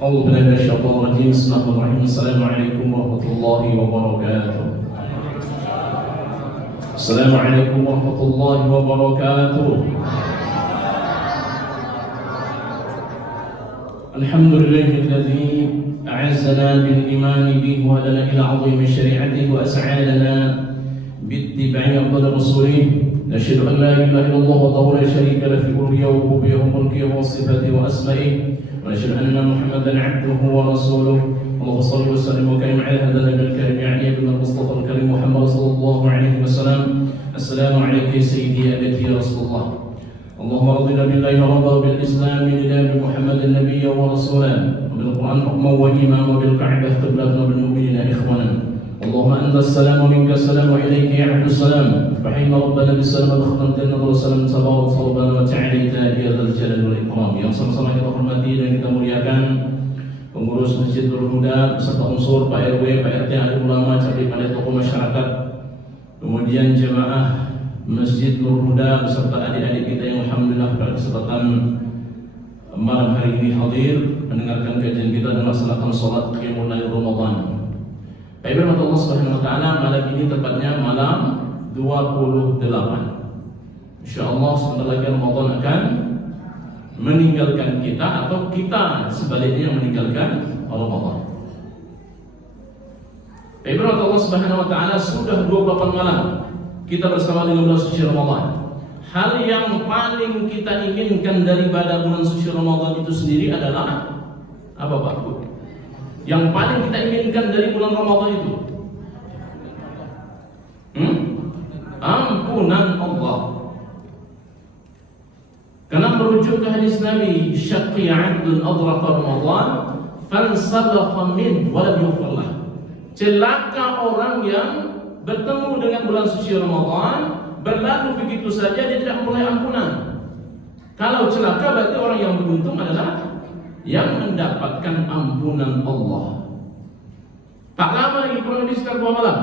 أعوذ بالله من الشيطان الرجيم. بسم الله الرحمن الرحيم. السلام عليكم ورحمة الله وبركاته. السلام عليكم ورحمة الله وبركاته. الحمد لله الذي أعزنا بالإيمان به وهدنا إلى عظيم شريعته وأسعدنا باتباع أفضل رسوله. نشهد أن لا إله إلا الله وحده لا شريك له في الألوهية والربوبية والملكية والصفات وأسمائه، ونشهد أن محمدا عبده ورسوله. اللهم صل وسلم وكرم على هذا النبي الكريم يعني ابن المصطفى الكريم محمد صلى الله عليه وسلم. السلام عليك يا سيدي أبيك يا رسول الله. اللهم رضنا بالله ربا وبالإسلام دينا بمحمد النبي ورسولا وبالقرآن حكما وإماما وبالكعبة قبلة وبالمؤمنين إخوانا. اللهم أنت السلام ومنك السلام وإليك يعود السلام. فحين ربنا بالسلام ختمت النبي والسلام تبارك ربنا وتعاليت يا ذا الجلال والإكرام. Yang sama-sama kita hormati dan kita muliakan pengurus Masjid Nurul Huda beserta unsur Pak RW, Pak RT, ahli ulama, camat, pada tokoh masyarakat, kemudian jemaah Masjid Nurul Huda beserta adik-adik kita yang alhamdulillah pada kesempatan malam hari ini hadir mendengarkan kajian kita dan melaksanakan sholat qiyamul lail Ramadan. Baik, Allah Subhanahu wa taala, malam ini tepatnya malam 28. Insyaallah sebentar lagi Ramadan akan meninggalkan kita atau kita sebaliknya yang meninggalkan Ramadan. Baik, Allah Subhanahu wa taala, sudah 28 malam kita bersama di bulan suci Ramadan. Hal yang paling kita inginkan daripada bulan suci Ramadan itu sendiri adalah apa, Pak? Yang paling kita inginkan dari bulan Ramadan itu ampunan Allah. Karena merujuk ke hadis Nabi, syaqi 'abdun adraka Ramadan fansalakha min wa lam yughfar lah. Celaka orang yang bertemu dengan bulan suci Ramadan, berlalu begitu saja, dia tidak memperoleh ampunan. Kalau celaka berarti orang yang beruntung adalah yang mendapatkan ampunan Allah. Tak lama lagi, kurang lebih sekitar 2 malam,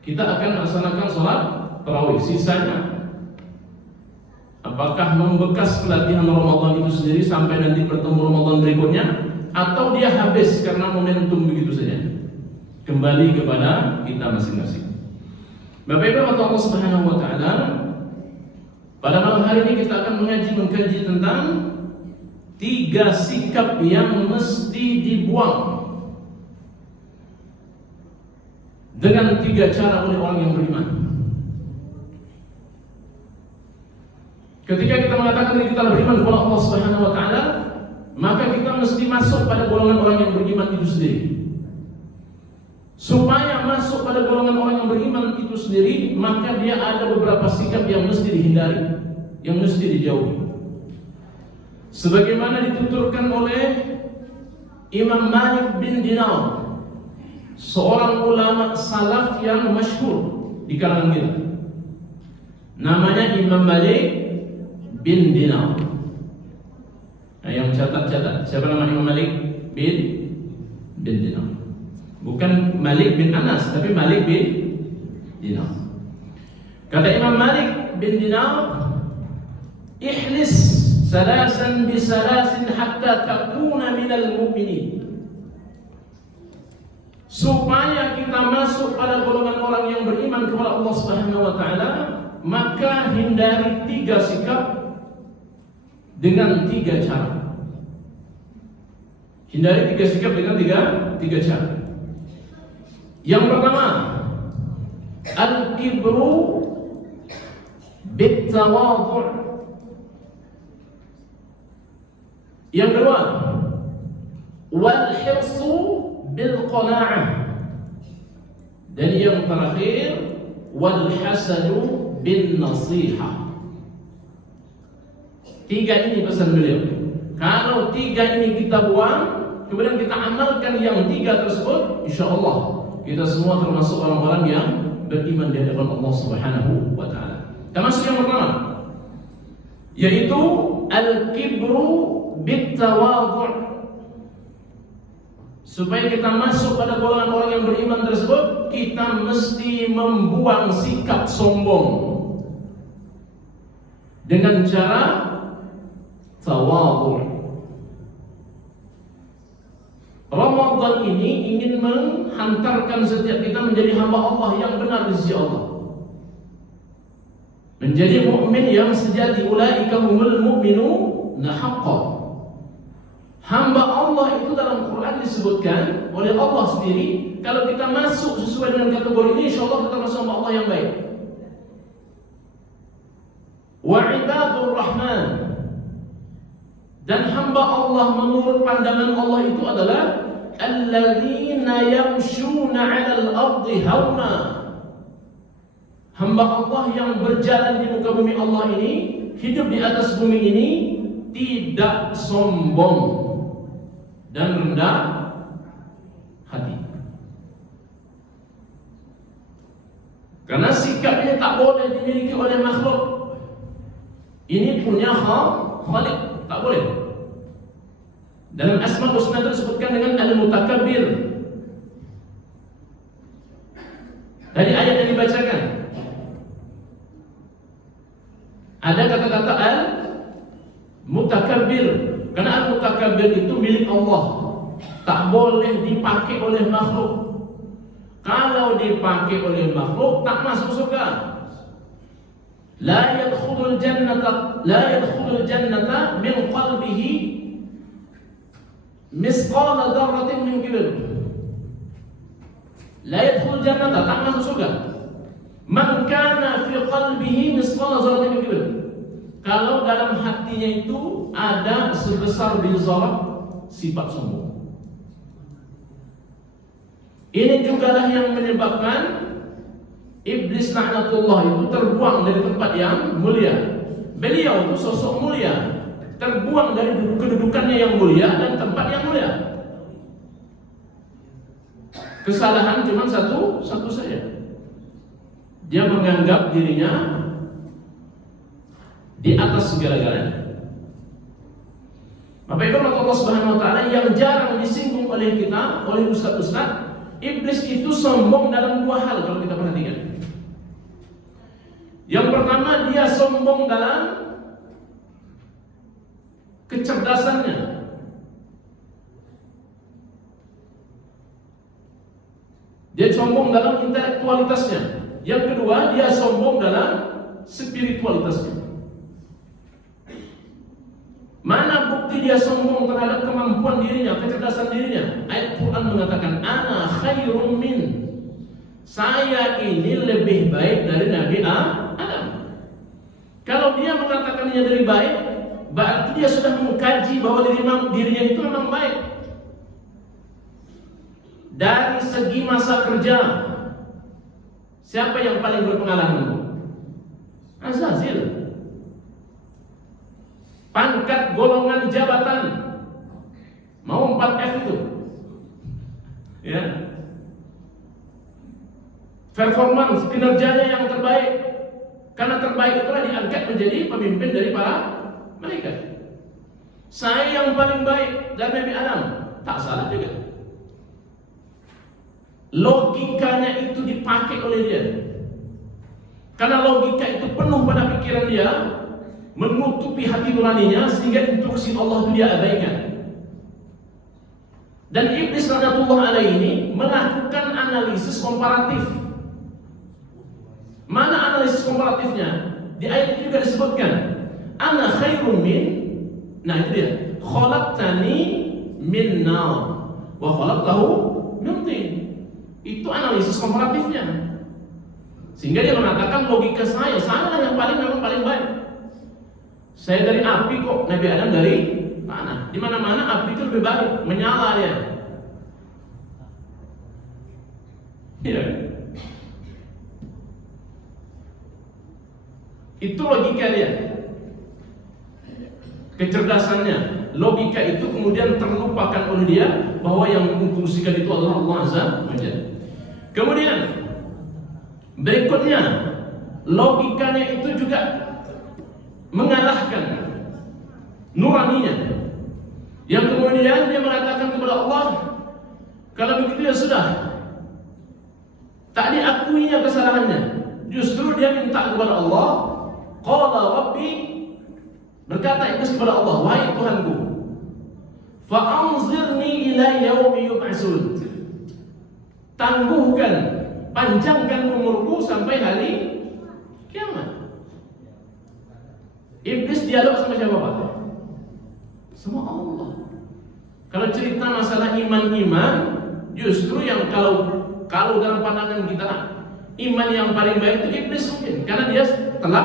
kita akan melaksanakan sholat tarawih. Sisanya apakah membekas pelatihan Ramadan itu sendiri sampai nanti bertemu Ramadan berikutnya, atau dia habis karena momentum begitu saja, kembali kepada kita masing-masing. Bapak Ibu Allah Subhanahu wa taala, pada malam hari ini kita akan mengkaji tentang 3 sikap yang mesti dibuang dengan 3 cara oleh orang yang beriman. Ketika kita mengatakan diri kita beriman kepada Allah Subhanahu wa taala, maka kita mesti masuk pada golongan orang yang beriman itu sendiri. Supaya masuk pada golongan orang yang beriman itu sendiri, maka dia ada beberapa sikap yang mesti dihindari, yang mesti dijauhi. Sebagaimana dituturkan oleh Imam Malik bin Dinar, seorang ulama salaf yang masyhur di kalangan kita. Namanya Imam Malik bin Dinar. Nah, yang catat, siapa nama Imam Malik bin Dinar? Bukan Malik bin Anas, tapi Malik bin Dinar. Kata Imam Malik bin Dinar, ihlis salasan bisalasin hatta takuna minal mu'minin. Supaya kita masuk pada golongan orang yang beriman kepada Allah Subhanahu wa taala, maka hindari 3 sikap dengan 3 cara. Hindari 3 sikap dengan 3 cara. Yang pertama, al-kibru bit-tawadhu'. Yang kedua, wal-hirsu bil-qana'ah. Dan yang terakhir, wal-hasadu bin-nasihah. 3 ini pesan beliau. Kalau 3 ini kita buang, kemudian kita amalkan yang 3 tersebut, insyaallah kita semua termasuk orang-orang yang beriman di hadapan Allah Subhanahu wa taala. Termasuk yang pertama, yaitu al-kibru bit-tawadhu'. Supaya kita masuk pada golongan orang yang beriman tersebut, kita mesti membuang sikap sombong dengan cara tawadhu'. Ramadan ini ingin menghantarkan setiap kita menjadi hamba Allah yang benar di sisi Allah, menjadi mukmin yang sejati. Ulaika humul mu'minuna haqqan. Hamba Allah itu dalam Quran disebutkan oleh Allah sendiri. Kalau kita masuk sesuai dengan kategori ini, insyaallah kita masuk hamba Allah yang baik. Wa ibadur rahman, dan hamba Allah menurut pandangan Allah itu adalah alladzina yamshuna 'alal ardi hauna. Hamba Allah yang berjalan di muka bumi Allah ini, hidup di atas bumi ini, tidak sombong dan rendah hati. Karena sikap ini tak boleh dimiliki oleh makhluk. Ini punya Khalik, tak boleh. Dalam Asma' Husna disebutkan dengan al-mutakabbir. Dari ayat yang dibacakan ada kata-kata al-mutakabbir. Karena al-mutakabbir itu milik Allah, tak boleh dipakai oleh makhluk. Kalau dipakai oleh makhluk tak masuk surga. La yadkhulul jannata min qalbihi misqala dzarratin min kibr. La yadkhulul jannata, tak masuk surga. Man kana fi qalbihi misqala dzarratin min kibr. Kalau dalam hatinya itu ada sebesar biji zarah sifat sombong. Ini jugalah yang menyebabkan Iblis laknatullah itu terbuang dari tempat yang mulia. Beliau itu sosok mulia, terbuang dari kedudukannya yang mulia dan tempat yang mulia. Kesalahan cuma satu saja. Dia menganggap dirinya di atas segala-galanya. Bapak Ibu Allah Subhanahu wa taala yang jarang disinggung oleh kita, oleh ustaz-ustaz. Iblis itu sombong dalam dua hal kalau kita perhatikan. Yang pertama, dia sombong dalam kecerdasannya. Dia sombong dalam intelektualitasnya. Yang kedua, dia sombong dalam spiritualitasnya. Mana bukti dia sombong terhadap kemampuan dirinya, kecerdasan dirinya? Ayat Quran mengatakan, ana khairun min. Saya ini lebih baik dari Nabi Adam. Kalau dia mengatakannya dari baik, berarti dia sudah mengkaji bahwa dirinya itu memang baik. Dari segi masa kerja, siapa yang paling berpengalaman? Azazil. Pangkat, golongan, jabatan, mau 4F itu, ya. Performance, kinerjanya yang terbaik. Karena terbaik itulah diangkat menjadi pemimpin dari para malaikat. Saya yang paling baik dari Nabi Adam, tak salah juga. Logikanya itu dipakai oleh dia. Karena logika itu penuh pada pikiran dia, menutupi hati nuraninya, sehingga instruksi Allah itu dia abaikan. Dan Iblis laknatullah alaihi ini melakukan analisis komparatif. Mana analisis komparatifnya? Di ayat itu juga disebutkan, ana khairun min. Nah itu dia, khalaqtani min nar wa khalaqtahu min tin. Itu analisis komparatifnya. Sehingga dia mengatakan logika saya lah yang memang paling baik. Saya dari api kok, Nabi Adam dari tanah. Di mana-mana api itu lebih baik, menyala dia. Ya. Itu logika dia. Kecerdasannya, logika itu kemudian terlupakan oleh dia bahwa yang menginstruksikan itu adalah Allah Azza wa Jalla. Kemudian berikutnya, logikanya itu juga mengalahkan nuraninya. Yang kemudian dia mengatakan kepada Allah, kalau begitu ya sudah, tak diakuinya kesalahannya. Justru dia minta kepada Allah, qala rabbi, berkata Iblis kepada Allah, wahai Tuhanku, Fa'anzirni ila yaumi yub'atsun. Tangguhkan, panjangkan umurku sampai hari kiamat. Iblis dialog sama siapa, Pak? Sama Allah. Kalau cerita masalah iman-iman, justru yang kalau dalam pandangan kita, iman yang paling baik itu iblis mungkin, karena dia telah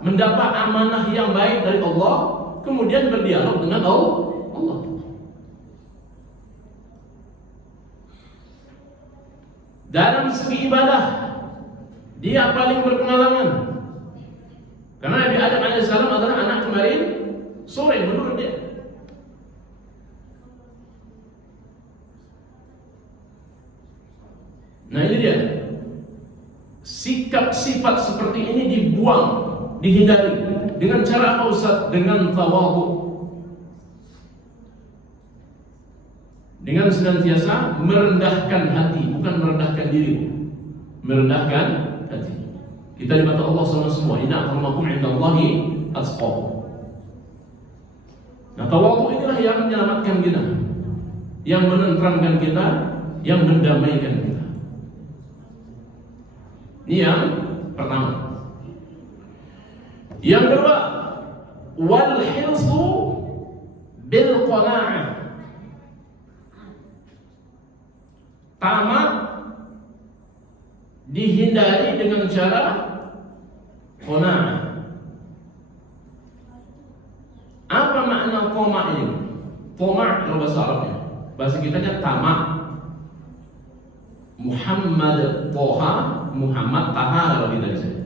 mendapat amanah yang baik dari Allah, kemudian berdialog dengan Allah. Dalam segi ibadah, dia paling berpengalaman, karena Nabi Adam AS adalah anak kemarin sore menurut dia. Nah ini dia, sikap sifat seperti ini dibuang, dihindari. Dengan cara apa Ustaz? Dengan tawadhu, dengan senantiasa merendahkan hati, bukan merendahkan diri, merendahkan hati. Kita di mata Allah sama semua, inna akramakum indallahi atqakum. Nah tawadhu inilah yang menyelamatkan kita, yang menenteramkan kita, yang mendamaikan kita. Ini yang pertama. Yang kedua, wal hilsu bil qana'ah. Tamak dihindari dengan cara qana'ah. Apa makna tamak ini? Tamak kalau bahasa Arabnya, bahasa kitanya tamak. Muhammad Toha, Muhammad Taha kalau kita di sini.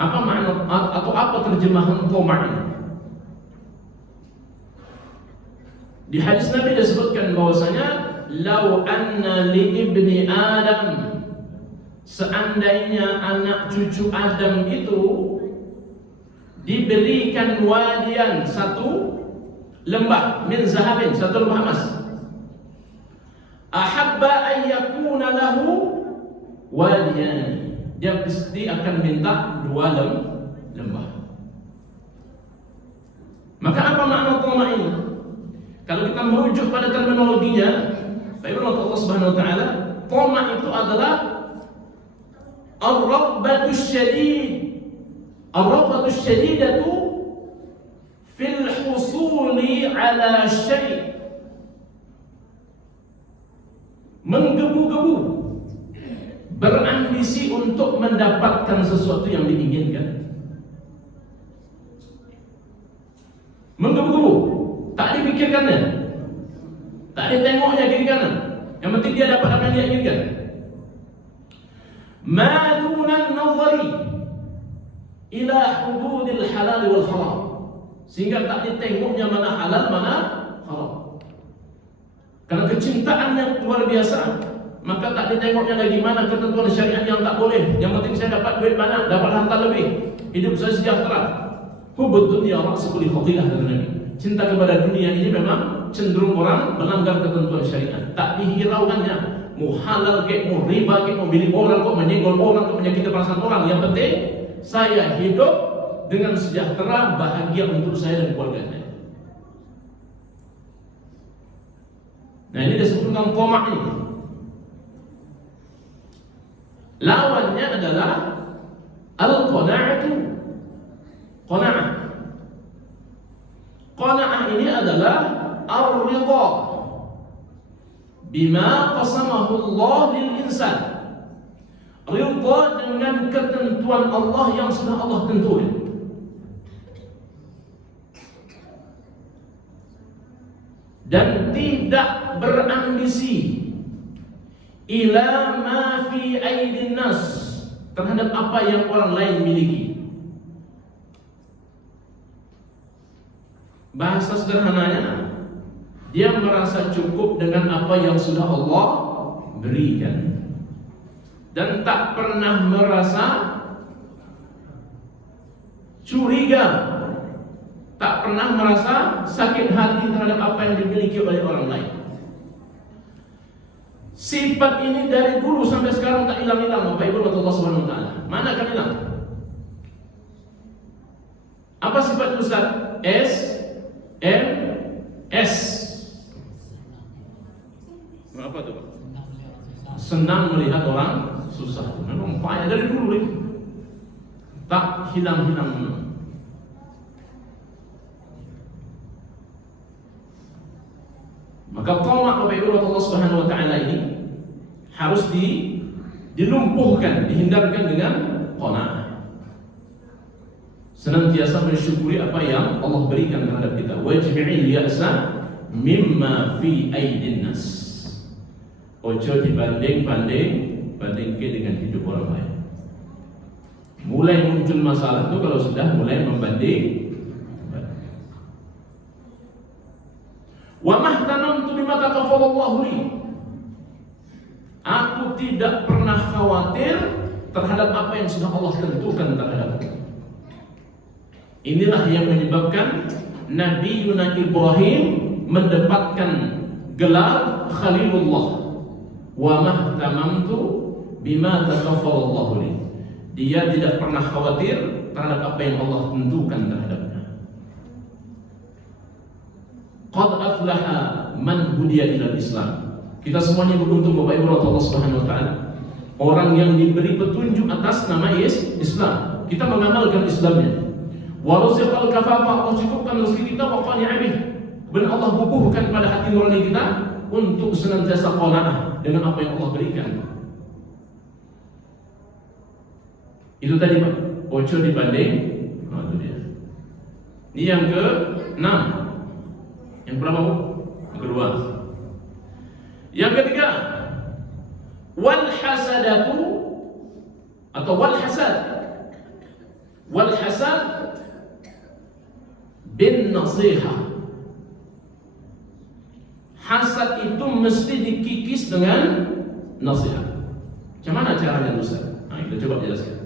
Apa makna atau apa terjemahan tamak ini? Di hadis Nabi disebutkan bahwasanya lau anna li ibni Adam, seandainya anak cucu Adam itu diberikan wadian, satu lembah min zahabin, satu lembah emas, ahabba an yakuna lahu wadiyan, dia pasti akan minta dua lembah. Maka apa makna tamak ini? Kalau kita merujuk pada terminologinya, Baik Allah Subhanahu wa taala, tamak itu adalah ar-raghbatus syadid. Ar-raghbatus syadidatu fil husuli ala syai'. Menggebu-gebu, berambisi untuk mendapatkan sesuatu yang diinginkan. Menggebu-gebu, tak dipikirkannya, tak ditengoknya kiri kanan, yang penting dia dapat apa yang dia inginkan. Ma dunan nazari ila hududil halal wal haram, sehingga tak ditengoknya mana halal mana haram. Karena kecintaan yang luar biasa, maka tak ditengoknya lagi mana ketentuan syariat yang tak boleh. Yang penting saya dapat duit banyak, dapat harta lebih, hidup saya sejahtera. Hubud dunia ra'su kulli khati'ah, kata Nabi. Cinta kepada dunia ini memang cenderung orang melanggar ketentuan syariat. Tak dihiraukannya, mau halal kek, mau riba kek, mau milik orang kok, menyenggol orang kok, menyakiti perasaan orang. Yang penting saya hidup dengan sejahtera, bahagia untuk saya dan keluarga saya. Nah ini disebutkan tamak ini. Lawannya adalah al-qana'atu. Qana'ah. Qana'ah ini adalah ar-ridha bima qasamahu Allah lil insan. Ridha dengan ketentuan Allah yang sudah Allah tentukan. Dan tidak berambisi ila ma fi aidin nas, terhadap apa yang orang lain miliki. Bahasa sederhananya, dia merasa cukup dengan apa yang sudah Allah berikan dan tak pernah merasa curiga, tak pernah merasa sakit hati terhadap apa yang dimiliki oleh orang lain. Sifat ini dari dulu sampai sekarang tak hilang-hilang, Bapak Ibu Allah Subhanahu wa taala. Mana akan hilang? Apa sifat Ustaz? S M senang melihat orang susah. Memang payah dari dulu ini. Tak hilang-hilang. Maka tamak Bapak Ibu Allah Subhanahu wa taala ini harus dilumpuhkan, dihindarkan dengan qanaah. Senantiasa mensyukuri apa yang Allah berikan terhadap kita. Wajmi'il ya'sa mimma fi aidin nas. Ojo bandingke dengan hidup orang lain. Mulai muncul masalah itu kalau sudah mulai membanding. Wa mahtanamtu bima taqaffalallahu li. Aku tidak pernah khawatir terhadap apa yang sudah Allah tentukan terhadapku. Inilah yang menyebabkan Nabi Ibrahim mendapatkan gelar Khalilullah. Wa mahtamamtu bima taqaffalallahu li. Dia tidak pernah khawatir terhadap apa yang Allah tentukan terhadapnya. Qad aflaha man hudiya ila Islam. Kita semuanya beruntung Bapak Ibu Allah Subhanahu wa taala. Orang yang diberi petunjuk atas nama Islam. Kita mengamalkan Islamnya. Wa ruziqal kafafa, Allah cukupkan rezeki kita wa qani'a bih. Benar Allah bubuhkan pada hati nurani kita untuk senantiasa qanaah dengan apa yang Allah berikan. Itu tadi Pak, ojo dibanding. Nah, itu dia. Ini yang ke-6. Yang berapa Bu? Yang kedua. Yang ketiga, wal hasadatu atau wal hasad. Wal hasad bin nasihah. Hasad itu mesti dikikis dengan nasihat. Macam mana caranya Ustaz? Nah, kita coba jelaskan.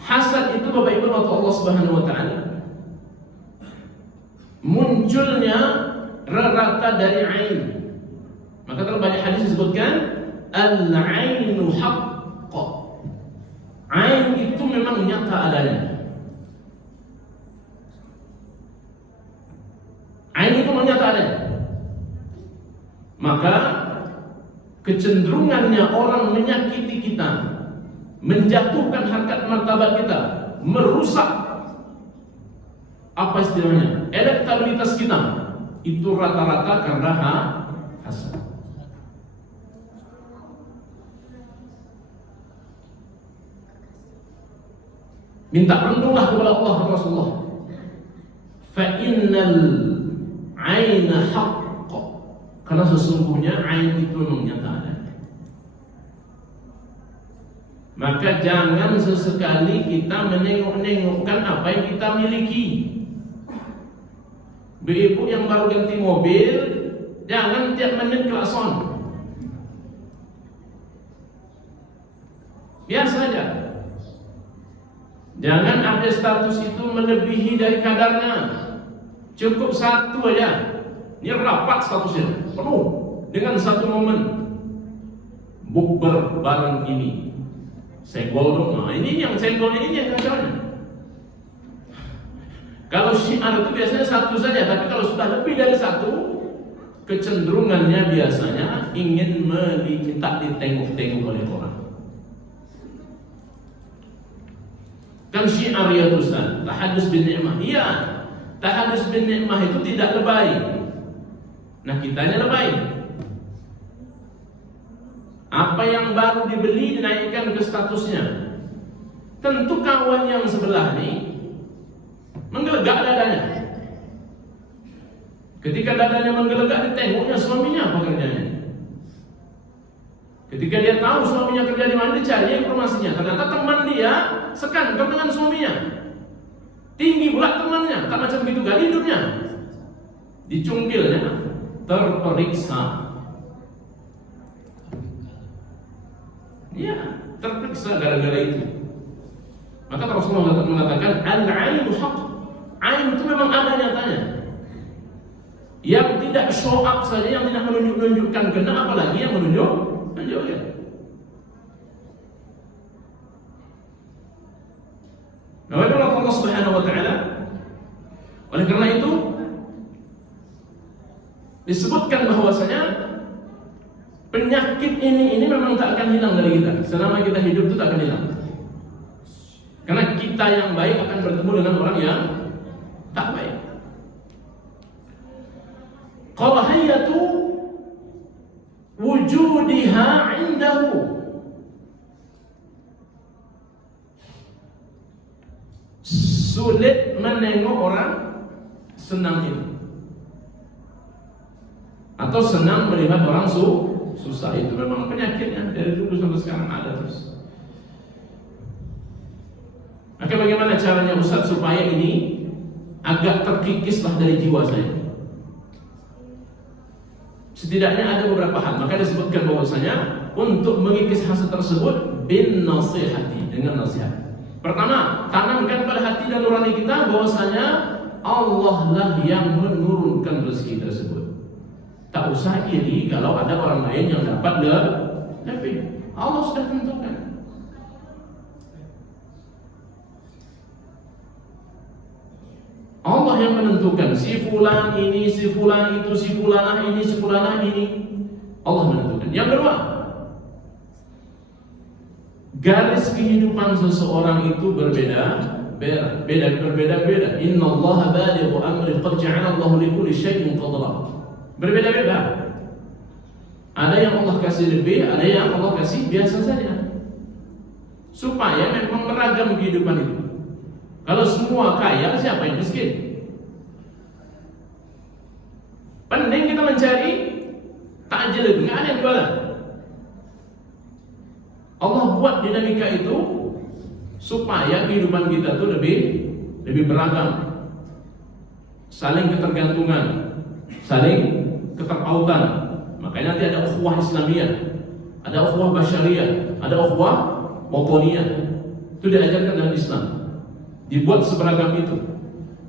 Hasad itu Bapak Ibu Allah Subhanahu wa taala munculnya rata dari ain. Maka dalam banyak hadis disebutkan al-ainu haqq. Ain itu memang nyata adanya. Ain itu memang nyata adanya. Maka kecenderungannya orang menyakiti kita, menjatuhkan harkat martabat kita, merusak apa istilahnya, elektabilitas kita, itu rata-rata karena hasad. Minta berdoa kepada Allah dan Rasulullah. Fa innal aina haqq. Karena sesungguhnya ain itu memang nyata ada. Maka jangan sesekali kita menengok-nengokkan apa yang kita miliki. Ibu yang baru ganti mobil, jangan tiap menit klakson. Biasa saja. Jangan update status itu melebihi dari kadarnya. Cukup satu aja. Ini rapat statusnya, penuh dengan satu momen. Bukber bareng ini. Senggol dong. Nah, ini yang senggolnya ini yang kacaunya. Kalau syiar itu biasanya satu saja, tapi kalau sudah lebih dari satu, kecenderungannya biasanya ingin diminta ditengok-tengok oleh orang. Kan syiar ya Ustaz, tahadus bin ni'mah. Iya, tahadus bin ni'mah itu tidak lebay. Nah, kitanya lebay. Apa yang baru dibeli dinaikkan ke statusnya. Tentu kawan yang sebelah nih menggelegak dadanya. Ketika dadanya menggelegak, ditengoknya suaminya apa kerjanya. Ketika dia tahu suaminya kerja di mana, dicari informasinya. Ternyata teman dia sekantor dengan suaminya. Tinggi pula temannya, tak macam begitu gak hidupnya. Dicungkilnya, terperiksa. Ya, terperiksa gara-gara itu. Maka Rasulullah mengatakan al-ainu haqq. Ain itu memang ada nyatanya. Yang tidak show up saja, yang tidak menunjukkan kena, apalagi yang menunjukkan. Nah, Allah Subhanahu wa taala, oleh karena itu disebutkan bahwasanya Penyakit ini memang tak akan hilang dari kita. Selama kita hidup itu tak akan hilang. Karena kita yang baik akan bertemu dengan orang yang tak baik. Qarahiyatu wujudiha indahu. Sulit menengok orang senang itu, atau senang melihat orang susah. Itu memang penyakitnya dari dulu sampai sekarang ada terus. Maka bagaimana caranya Ustaz supaya ini agak terkikislah dari jiwa saya? Setidaknya ada beberapa hal. Maka disebutkan bahwasanya untuk mengikis hasad tersebut bin nasihati, dengan nasihat. Pertama, tanamkan pada hati dan nurani kita bahwasanya Allah lah yang menurunkan rezeki tersebut. Tak usah iri kalau ada orang lain yang dapat lebih. Allah sudah tentukan. Allah yang menentukan si fulan ini, si fulan itu, si fulanah ini, si fulanah ini. Allah menentukan. Yang kedua, garis kehidupan seseorang itu berbeda-beda. Inna Allah balighu amri qad ja'ala Allah likulli syai'in qadra. Berbeda-beda. Ada yang Allah kasih lebih, ada yang Allah kasih biasa saja. Supaya memang beragam kehidupan itu. Kalau semua kaya, siapa yang miskin? Penting kita mencari takjil itu, nggak ada yang jualan. Allah buat dinamika itu supaya kehidupan kita itu lebih beragam, saling ketergantungan, saling keterkaitan. Makanya nanti ada ukhuwah Islamiyah, ada ukhuwah Basyariyah, ada ukhuwah Wataniyah. Itu diajarkan dalam Islam. Dibuat seberagam itu.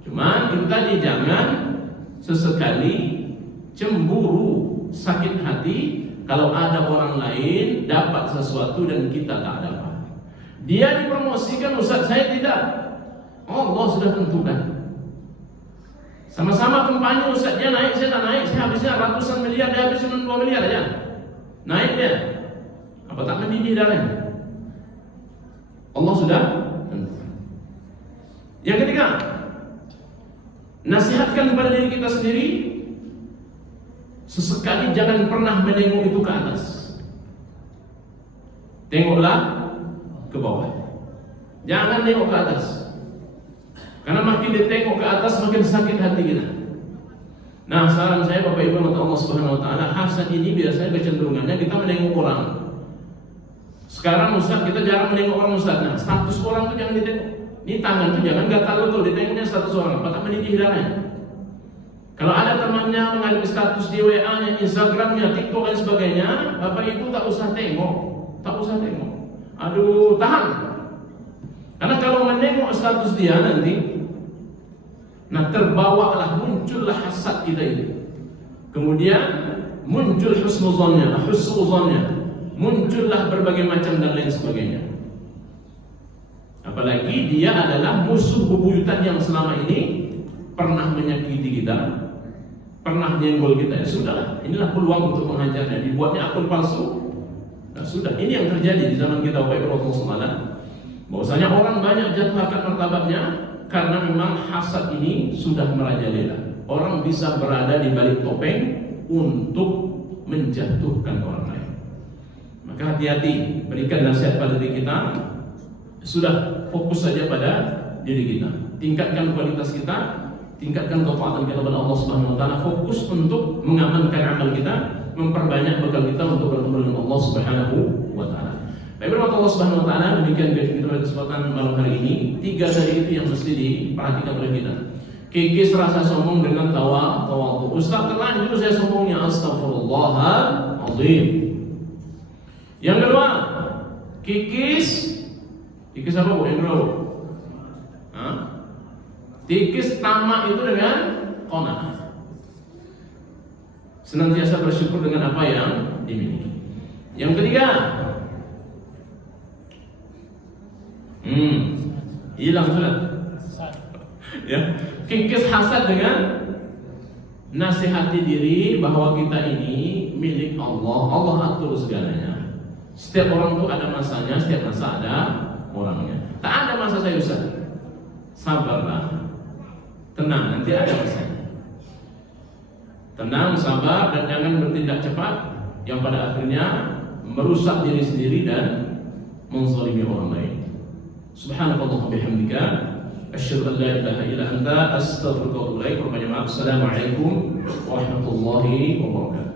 Cuman itu tadi, jangan sesekali cemburu, sakit hati kalau ada orang lain dapat sesuatu dan kita tak dapat. Dia dipromosikan, Ustaz, saya tidak. Allah sudah tentukan. Sama-sama kampanye, Ustaz, dia naik, saya tak naik. Saya habisnya ratusan miliar, dia habis cuma 2 miliar aja. Naik dia. Apa tak mendidih darahnya? Allah sudah tentukan. Yang ketiga, nasihatkan kepada diri kita sendiri, sesekali jangan pernah menengok itu ke atas. Tengoklah ke bawah. Jangan tengok ke atas. Karena makin ditengok ke atas makin sakit hati kita. Nah, saran saya Bapak Ibu mata Allah Subhanahu wa taala, hasad ini biasanya kecenderungannya kita menengok orang. Sekarang Ustaz, kita jarang menengok orang Ustaz. Nah, status orang itu jangan ditengok. Ini tangan itu jangan gatal betul, ditengoknya status orang, apakah menindih darahnya. Kalau ada temannya mengalami status di WA-nya, Instagram-nya, TikTok dan sebagainya, Bapak Ibu tak usah tengok. Aduh, tahan. Karena kalau menengok status dia nanti, nah terbawalah, muncullah hasad kita itu. Kemudian muncul husnuzonnya, muncullah berbagai macam dan lain sebagainya. Apalagi dia adalah musuh bebuyutan yang selama ini pernah menyakiti kita, pernah nyenggol kita. Ya sudahlah, inilah peluang untuk menghajarnya. Dibuatnya akun palsu. Nah sudah, ini yang terjadi di zaman kita Bapak Ibu Rasulullah. Bahwasanya orang banyak jatuh harkat martabatnya karena memang hasad ini sudah merajalela. Orang bisa berada di balik topeng untuk menjatuhkan orang lain. Maka hati-hati, berikan nasihat pada diri kita. Sudah, fokus saja pada diri kita. Tingkatkan kualitas kita, tingkatkan ketaatan kita kepada Allah Subhanahu wa taala, fokus untuk mengamankan amal kita, memperbanyak bekal kita untuk bertemu dengan Allah Subhanahu wa taala. Baik, berkat Allah Subhanahu wa taala, demikian kita pada kesempatan malam hari ini. 3 dari itu yang mesti diperhatikan oleh kita. Kikis rasa sombong dengan tawadhu. Ustaz, terlanjur saya sombongnya, astagfirullahaladzim. Yang kedua, kikis apa Bu? Yang kedua, kikis tamak itu dengan qanaah. Senantiasa bersyukur dengan apa yang dimiliki. Yang ketiga, hilang sudah. Ya, kikis hasad dengan nasihati diri bahwa kita ini milik Allah. Allah atur segalanya. Setiap orang itu ada masanya, setiap masa ada orangnya. Tak ada masa saya Ustaz. Sabarlah. Tenang, nanti ada masanya. Tenang, sabar, dan jangan bertindak cepat yang pada akhirnya merusak diri sendiri dan menzalimi orang lain. Subhanallah bihamdika asyhadu an la ilaha illa anta astaghfiruka wa atubu ilaik. Assalamualaikum warahmatullahi wabarakatuh.